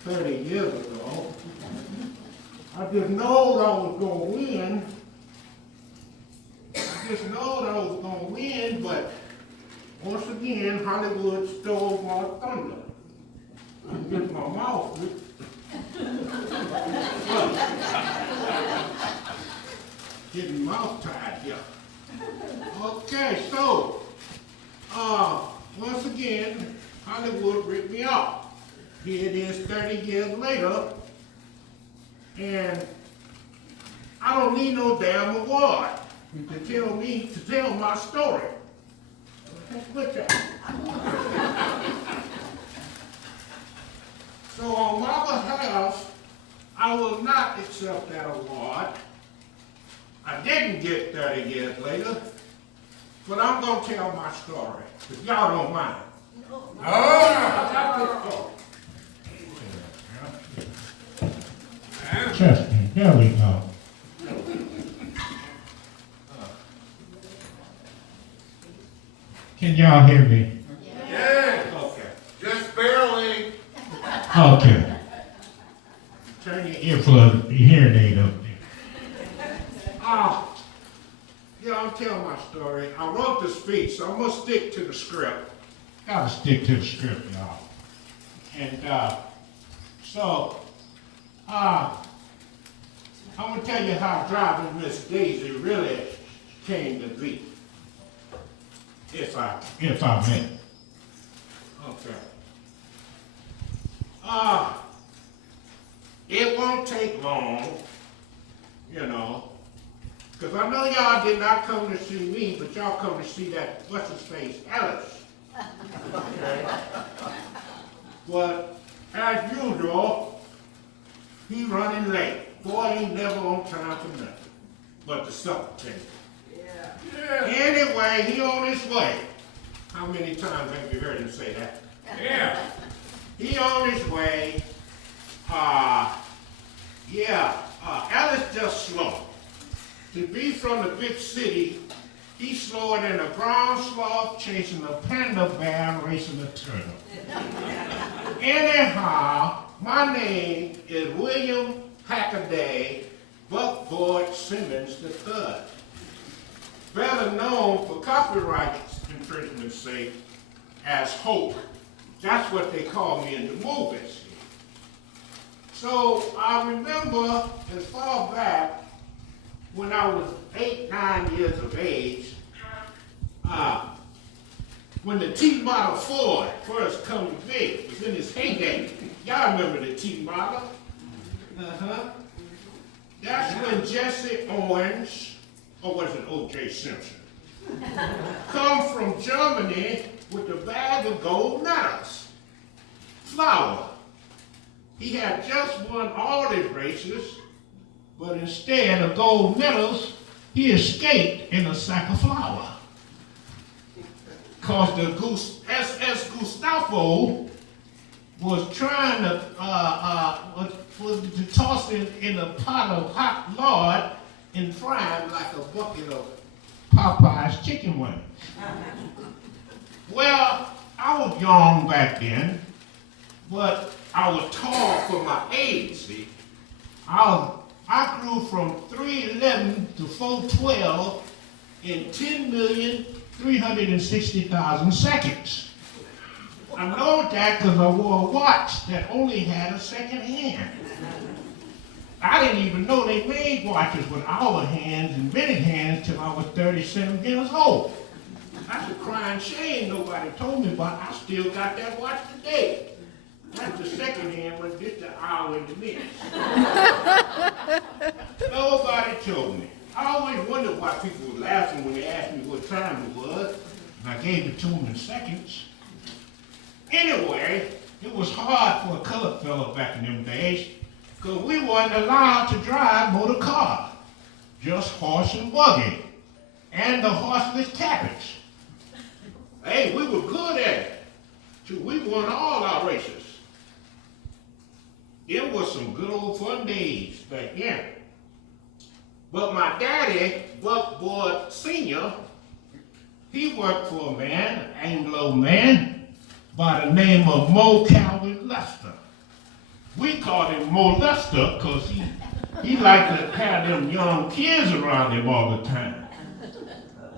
30 years ago. I just knowed I was gonna win. But once again, Hollywood stole my thunder. I can get my mouth with. Getting mouth tied here. Okay, so, once again, Hollywood ripped me off. Here it is 30 years later, and I don't need no damn award to tell my story. Look at it. So on my behalf, I will not accept that award. I didn't get 30 years later, but I'm going to tell my story, if y'all don't mind. Trust me, there we go. Can y'all hear me? Yeah. Okay. Just barely. Okay. Turn your earplug, your hearing aid up there. Yeah, I'll tell my story. I wrote the speech, so I'm going to stick to the script. Gotta stick to the script, y'all. And so, I'm going to tell you how driving Miss Daisy really came to be. If I may. Okay. It won't take long, because I know y'all did not come to see me, but y'all come to see that, what's his face, Alice. Okay. But as usual, he running late. Boy, he never on time for nothing but the supper table. Yeah. Anyway, he on his way. How many times have you heard him say that? Yeah. He on his way. Alice just slow. To be from the big city, he's slower than a brown sloth chasing a panda bear racing a turtle. Anyhow, my name is William Hackaday Buckboard Simmons III. Better known for copyright infringement's sake as Hope. That's what they call me in the movies. So I remember as far back when I was 8, 9 years of age, when the T-model Ford first come to be, it was in its heyday. Y'all remember the T-model? That's when Jesse Owens, or was it O.J. Simpson, come from Germany with a bag of gold medals. Flour. He had just won all his races, but instead of gold medals, he escaped in a sack of flour. Because the SS Gustavo was trying to toss it in a pot of hot lard and fry him like a bucket of Popeye's chicken wings. Well, I was young back then, but I was tall for my age, see. I grew from 3'11" to 4'12" in 10,360,000 seconds. I know that because I wore a watch that only had a second hand. I didn't even know they made watches with hour hands and minute hands till I was 37 years old. That's a crying shame nobody told me about. I still got that watch today. That's the second hand one, this the hour and the minutes. Nobody told me. I always wondered why people were laughing when they asked me what time it was, and I gave it to them in seconds. Anyway, it was hard for a colored fellow back in them days, because we weren't allowed to drive motor car, just horse and buggy, and the horseless carriage. Hey, we were good at it. We won all our races. It was some good old fun days back then. But my daddy, Buckboard Sr., he worked for a man, an Anglo man, by the name of Mo Calvin Lester. we called him molester because he liked to have them young kids around him all the time.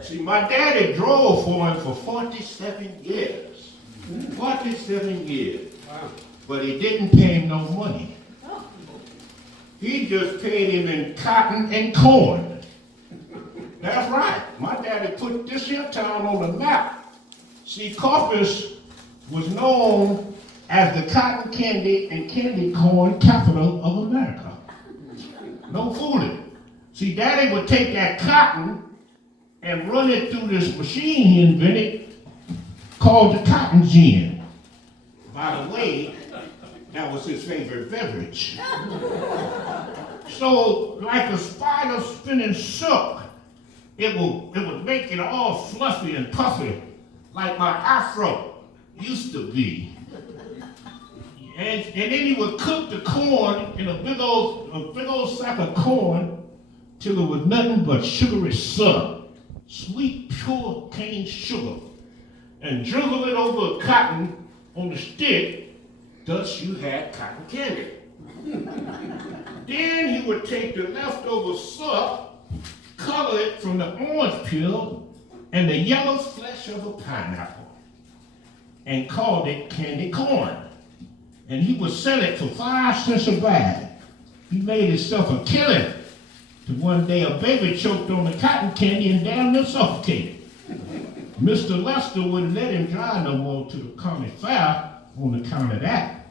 See, my daddy drove for him for 47 years. 47 years. But he didn't pay him no money. He just paid him in cotton and corn. That's right. My daddy put this here town on the map. See, Teefiss was known as the cotton candy and candy corn capital of America. No fooling. See, Daddy would take that cotton and run it through this machine he invented called the cotton gin. By the way, that was his favorite beverage. So, like a spider spinning silk, it would make it all fluffy and puffy, like my afro used to be. And then he would cook the corn in a big old sack of corn till it was nothing but sugary syrup, sweet, pure cane sugar, and drizzle it over cotton on the stick, thus you had cotton candy. Then he would take the leftover syrup, color it from the orange peel and the yellow flesh of a pineapple, and called it candy corn. And he would sell it for 5 cents a bag. He made himself a killing till one day a baby choked on the cotton candy and damn near suffocated. Mr. Lester wouldn't let him drive no more to the county fair on account of that.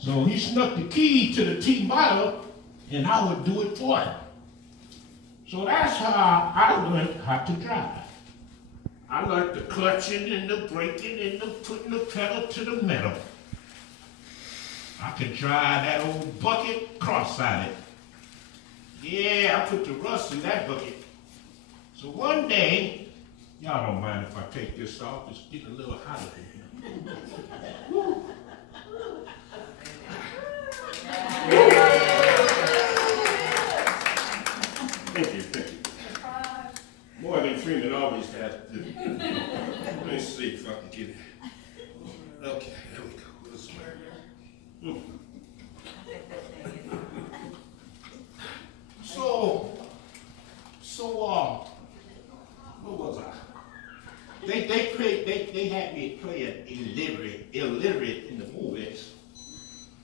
So he snuck the key to the tea bottle and I would do it for him. So that's how I learned how to drive. I learned the clutching and the braking and the putting the pedal to the metal. I could drive that old bucket cross-sided. Yeah, I put the rust in that bucket. So one day, y'all don't mind if I take this off, it's getting a little hotter in here. Thank you. Morgan Freeman always has to do. Let me see if I can get it. Okay, there we go. This way. What was I? They had me play illiterate in the movies,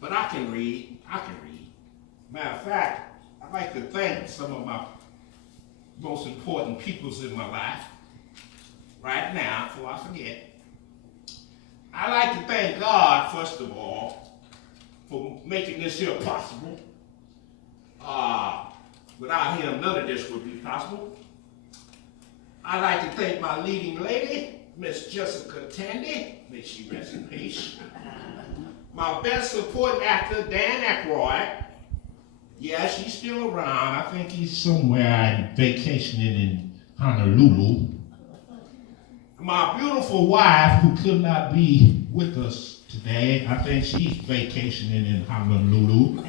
but I can read. Matter of fact, I'd like to thank some of my most important peoples in my life right now, before I forget. I'd like to thank God, first of all, for making this here possible. Without him, none of this would be possible. I'd like to thank my leading lady, Miss Jessica Tandy, may she rest in peace. My best supporting actor, Dan Aykroyd. Yeah, she's still around. I think he's somewhere vacationing in Honolulu. My beautiful wife, who could not be with us today, I think she's vacationing in Honolulu.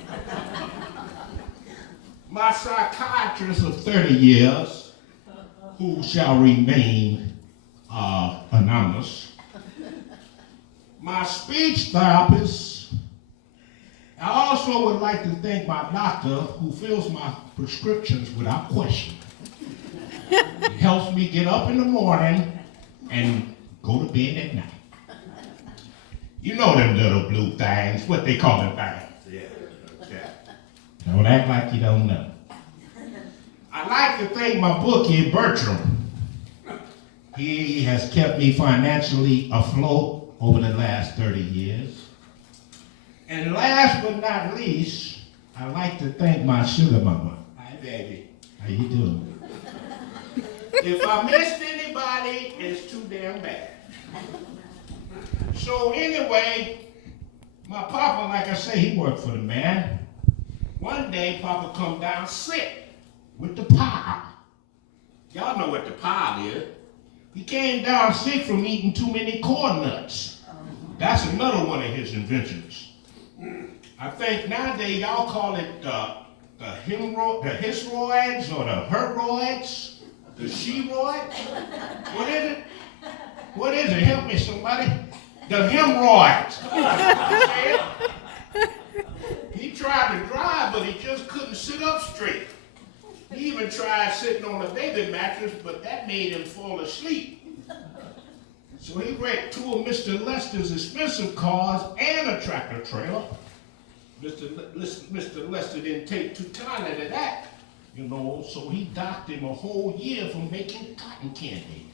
My psychiatrist of 30 years, who shall remain anonymous. My speech therapist. I also would like to thank my doctor, who fills my prescriptions without question. He helps me get up in the morning and go to bed at night. You know them little blue things, what they call them things. Yeah, okay. Don't act like you don't know. I'd like to thank my bookie, Bertram. He has kept me financially afloat over the last 30 years. And last but not least, I'd like to thank my sugar mama. Hi, baby. How you doing? If I missed anybody, it's too damn bad. So anyway, my papa, like I say, he worked for the man. One day, Papa come down sick with the pile. Y'all know what the pile is. He came down sick from eating too many corn nuts. That's another one of his inventions. I think nowadays y'all call it the hysroids or the heroids, the sheroids. What is it? What is it? Help me, somebody. The hemorrhoids. He tried, but he just couldn't sit up straight. He even tried sitting on a baby mattress, but that made him fall asleep. So he wrecked two of Mr. Lester's expensive cars and a tractor trailer. Mr. Lester didn't take too kindly to that, so he docked him a whole year for making cotton candy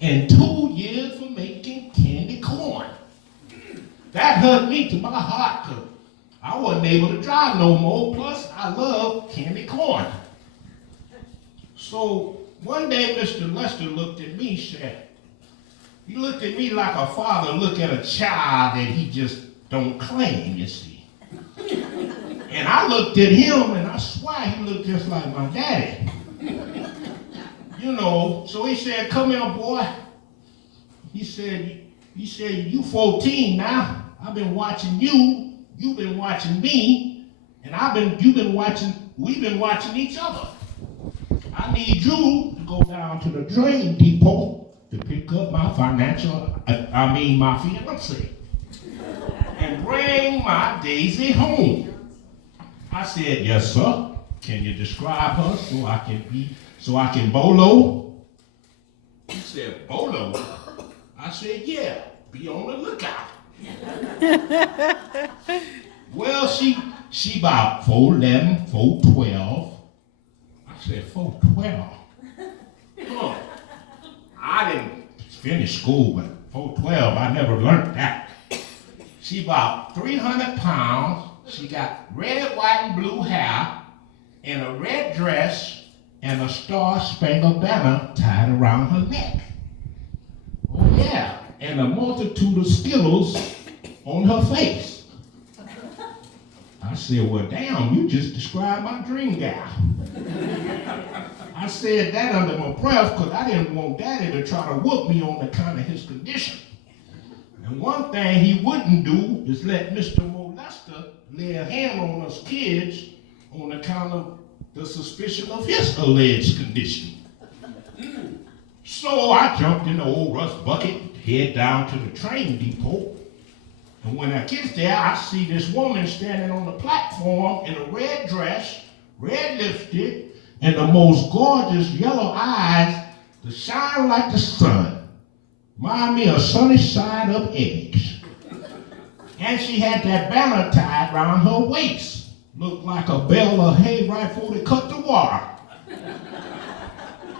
and 2 years for making candy corn. That hurt me to my heart because I wasn't able to drive no more, plus I love candy corn. So one day Mr. Lester looked at me, he looked at me like a father look at a child that he just don't claim, you see. And I looked at him and I swear he looked just like my daddy. So he said, come here, boy. He said, you 14 now. I've been watching you. You've been watching me. And we've been watching each other. I need you to go down to the drain depot to pick up my my fiance. And bring my Daisy home. I said, yes, sir. Can you describe her so I can bolo? He said, bolo? I said, yeah, be on the lookout. Well, she about 4'11", 4'12". I said, 4'12"? Huh. I didn't finish school, but 4'12", I never learned that. She about 300 pounds. She got red, white, and blue hair, and a red dress, and a star-spangled banner tied around her neck. Oh yeah, and a multitude of Skittles on her face. I said, well, damn, you just described my dream gal. I said that under my breath because I didn't want Daddy to try to whoop me on account of his condition. And one thing he wouldn't do is let Mr. Molester lay a hand on us kids on account of the suspicion of his alleged condition. So I jumped in the old rust bucket, head down to the train depot. And when I get there, I see this woman standing on the platform in a red dress, red lipstick, and the most gorgeous yellow eyes that shine like the sun. Remind me of sunny side up eggs. And she had that banner tied around her waist. Looked like a bale of hay right before they cut the water.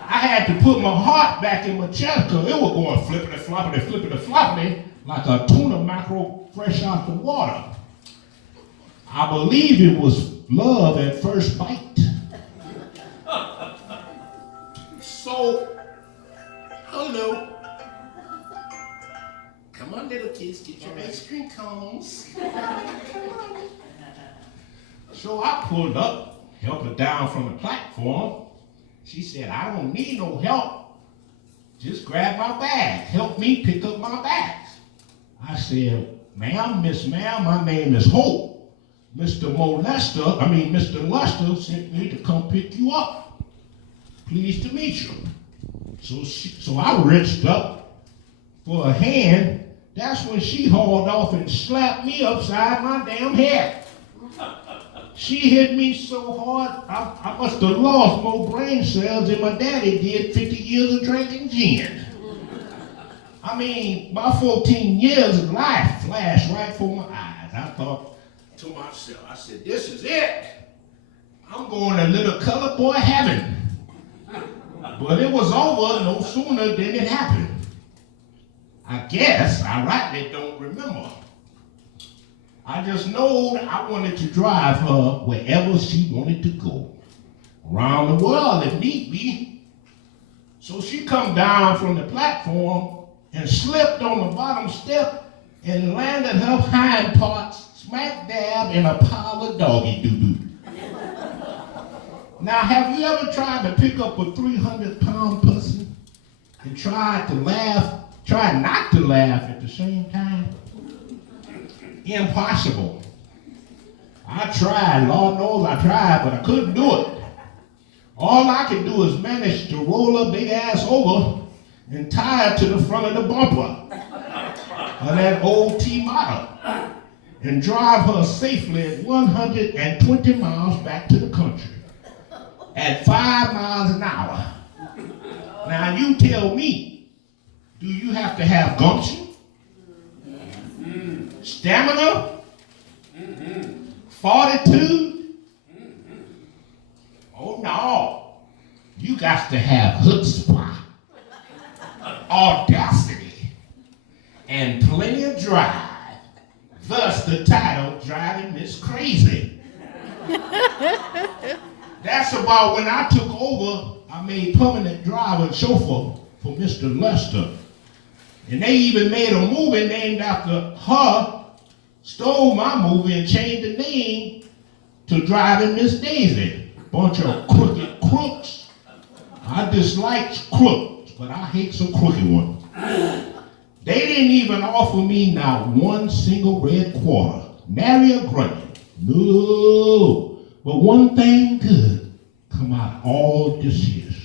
I had to put my heart back in my chest because it was going flippity-floppity, flippity-floppity like a tuna mackerel fresh out the water. I believe it was love at first bite. So, hello. Come on, little kids, get your ice cream cones. So I pulled up, helped her down from the platform. She said, I don't need no help. Just grab my bag. Help me pick up my bags. I said, Miss Ma'am, my name is Hope. Mr. Lester sent me to come pick you up. Pleased to meet you. So I reached up for a hand. That's when she hauled off and slapped me upside my damn head. She hit me so hard, I must have lost more brain cells than my daddy did 50 years of drinking gin. I mean, my 14 years of life flashed right before my eyes. I thought to myself, I said, this is it. I'm going to little color boy heaven. But it was over no sooner than it happened. I guess I rightly don't remember. I just know that I wanted to drive her wherever she wanted to go. Around the world if need be. So she come down from the platform and slipped on the bottom step and landed her hind parts smack dab in a pile of doggy doo-doo. Now, have you ever tried to pick up a 300-pound person and tried not to laugh at the same time? Impossible. I tried, Lord knows I tried, but I couldn't do it. All I could do is manage to roll her big ass over and tie her to the front of the bumper of that old T-Model. and drive her safely at 120 miles back to the country at 5 miles an hour. Now you tell me, do you have to have gumption, stamina, fortitude? Oh no, you got to have chutzpah, audacity, and plenty of drive. Thus the title, Driving Miss Crazy. That's about when I took over, I made permanent driver and chauffeur for Mr. Lester. And they even made a movie named after her, stole my movie and changed the name to Driving Miss Daisy. Bunch of crooked crooks. I dislike crooks, but I hate some crooked ones. They didn't even offer me not one single red quarter. Nary a grunt. No. But one thing good come out of all this years.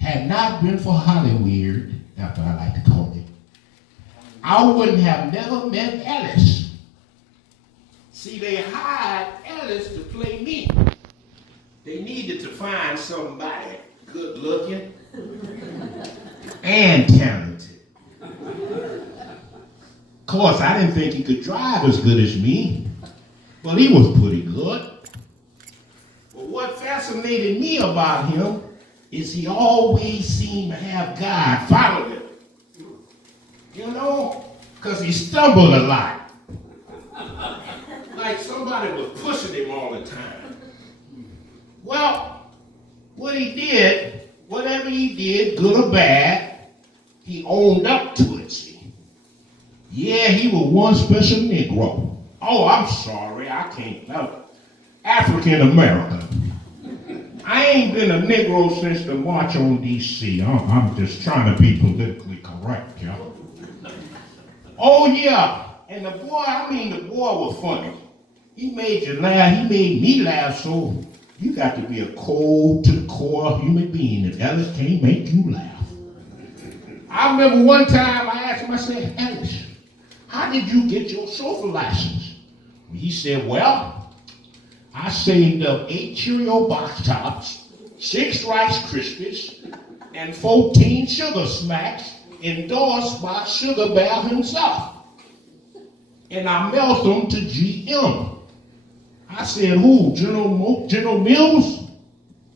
Had not been for Hollywood, that's what I like to call it, I wouldn't have never met Alice. See, they hired Alice to play me. They needed to find somebody good looking and talented. Of course, I didn't think he could drive as good as me, but he was pretty good. But what fascinated me about him is he always seemed to have God follow him. You know, because he stumbled a lot. Like somebody was pushing him all the time. Well, what he did, whatever he did, good or bad, he owned up to it, see. Yeah, he was one special Negro. Oh, I'm sorry, I can't help it. African American. I ain't been a Negro since the March on D.C. I'm just trying to be politically correct, y'all. Oh, yeah, and the boy was funny. He made you laugh, he made me laugh, so you got to be a cold to the core human being if Ellis can't make you laugh. I remember one time I asked him, I said, Ellis, how did you get your chauffeur license? He said, well, I saved up 8 Cheerio box tops, 6 Rice Krispies, and 14 Sugar Smacks endorsed by Sugar Bear himself. And I mailed them to GM. I said, who? General Mills?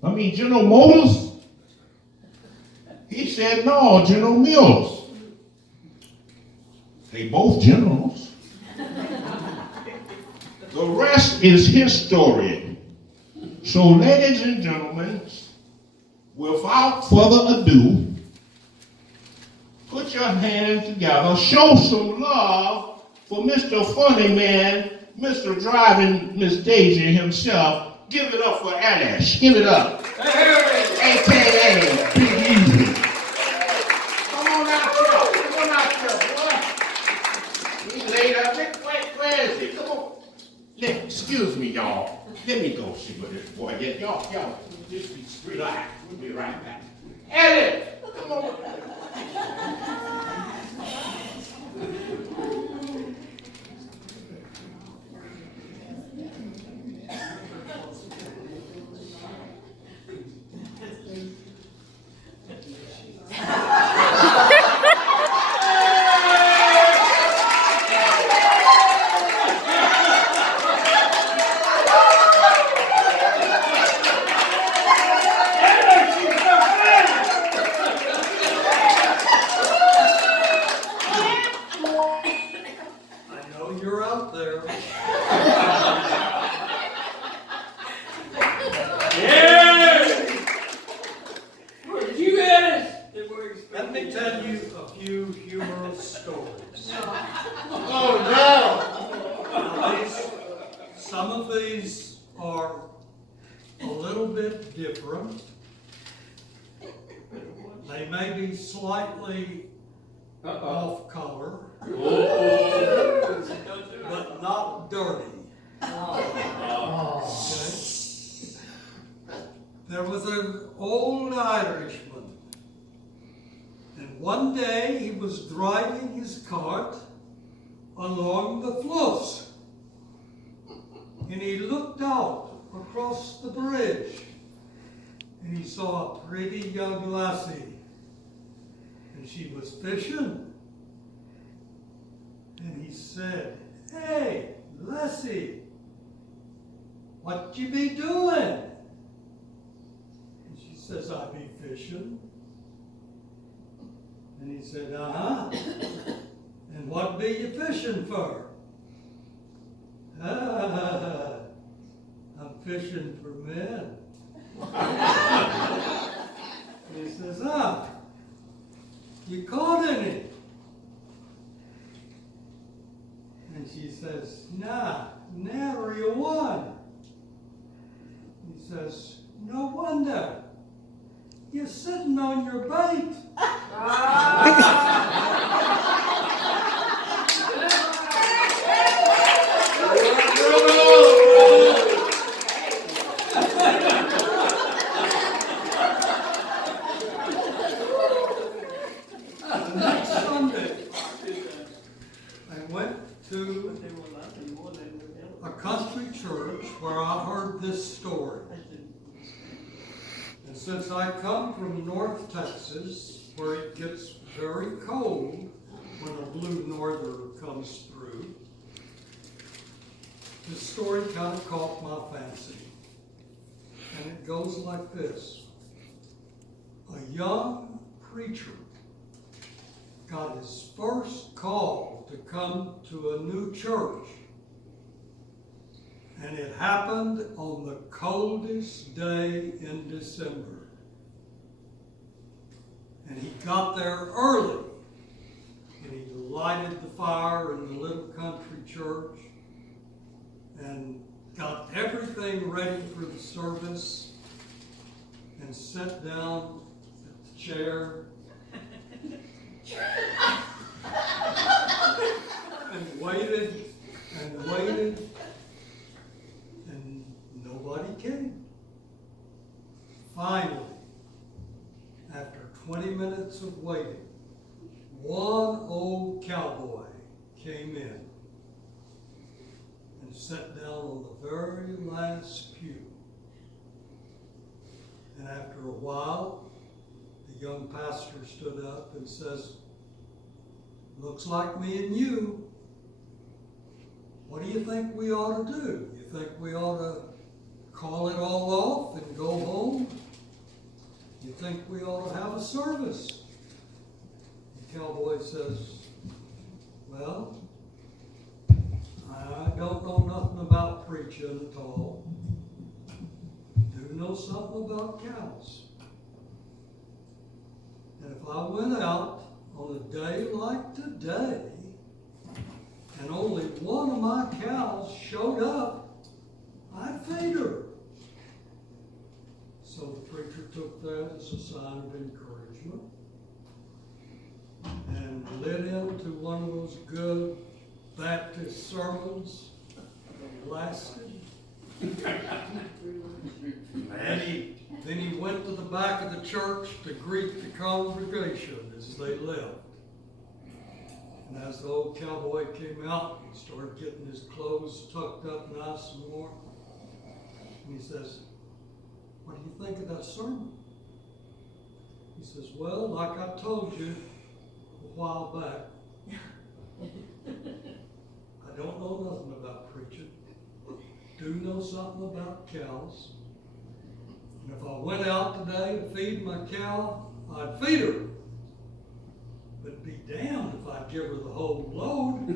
General Motors? He said, no, General Mills. They both generals. The rest is history. So, ladies and gentlemen, without further ado, put your hands together, show some love for Mr. Funny Man, Mr. Driving Miss Daisy himself. Give it up for Alice. Give it up. Hey. AKA Big Eazy. Come on out here, boy. He laid up. Where is he? Come on. Excuse me, y'all. Let me go see what this boy did. Y'all, just relax. We'll be right back. Alice, come on. Some of these are a little bit different. They may be slightly off color, but not dirty. Okay. There was an old Irishman, and one day he was driving his cart along the fluss. and he looked out across the bridge, and he saw a pretty young lassie, and she was fishing. And he said, "Hey, lassie, what you be doing?" And she says, "I be fishing." And he said, "Uh-huh. And what be you fishing for?" "Ah, I'm fishing for men." And he says, "Ah, you caught any?" And she says, "Nah, never you won." He says, "No wonder. You're sitting on your bait." The next Sunday, I went to a country church where I heard this story. And since I come from North Texas, where it gets very cold when a blue norther comes through, this story kind of caught my fancy. And it goes like this. A young preacher got his first call to come to a new church. And it happened on the coldest day in December. And he got there early. And he lighted the fire in the little country church and got everything ready for the service and sat down at the chair and waited and waited, and nobody came. Finally, after 20 minutes of waiting, one old cowboy came in and sat down on the very last pew. And after a while, the young pastor stood up and says, "Looks like me and you. What do you think we ought to do? You think we ought to call it all off and go home? You think we ought to have a service?" The cowboy says, "Well, I don't know nothing about preaching at all. Do know something about cows. And if I went out on a day like today, and only one of my cows showed up, I'd feed her." So the preacher took that as a sign of encouragement and led him to one of those good Baptist sermons that lasted. And then he went to the back of the church to greet the congregation as they left. And as the old cowboy came out, he started getting his clothes tucked up nice and warm. And he says, "What do you think of that sermon?" He says, "Well, like I told you a while back, I don't know nothing about preaching. Do know something about cows. And if I went out today to feed my cow, I'd feed her. But be damned if I'd give her the whole load."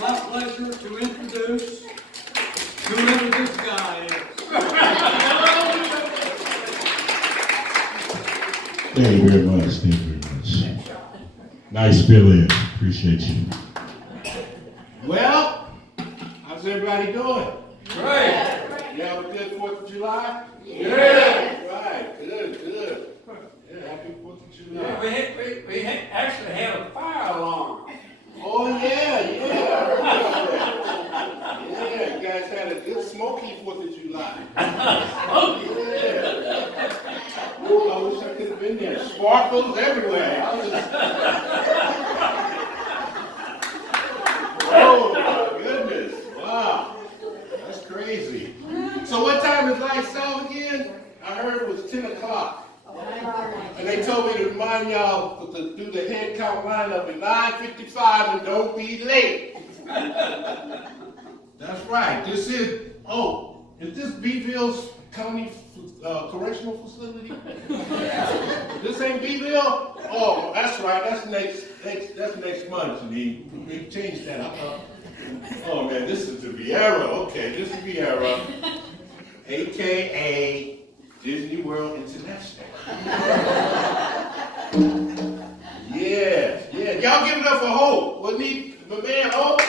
My pleasure to introduce whoever this guy is. Thank you very much. Thank you very much. Nice fill in. Appreciate you. Well, how's everybody doing? Great. You have a good 4th of July? Yeah. Right. Good, good. Yeah, happy 4th of July. Yeah, we actually had a fire alarm. Oh, yeah. I heard about that. Yeah, you guys had a good smoky 4th of July. Oh, Yeah. Ooh, I wish I could have been been there, sparkles everywhere. I was just... Oh my goodness, wow, that's crazy. So what time is lights off again? I heard it was 10 o'clock. And they told me to remind y'all to do the head count lineup at 9:55 and don't be late. That's right. This is, is this Beeville's County Correctional Facility? This ain't Beeville? Oh, that's right. That's next month. We changed that. Oh man, this is the Vieira. Okay, this is Vieira, AKA Disney World International. Yeah. Y'all give it up for Hope. We need my man Hope.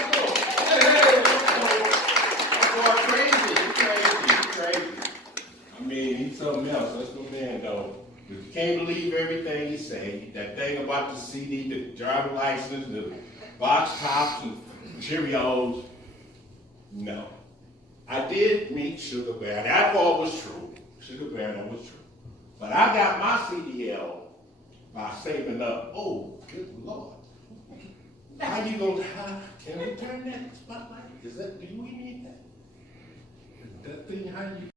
Crazy. I mean, he's something else. That's my man, though. You can't believe everything he say. That thing about the CD, the driver license, the box tops, and Cheerios. No. I did meet Sugar Bear. That all was true. Sugar Bear, that was true. But I got my CDL by saving up. Oh, good Lord. How you gonna, can we turn that spotlight? Do we need that? That thing, how you?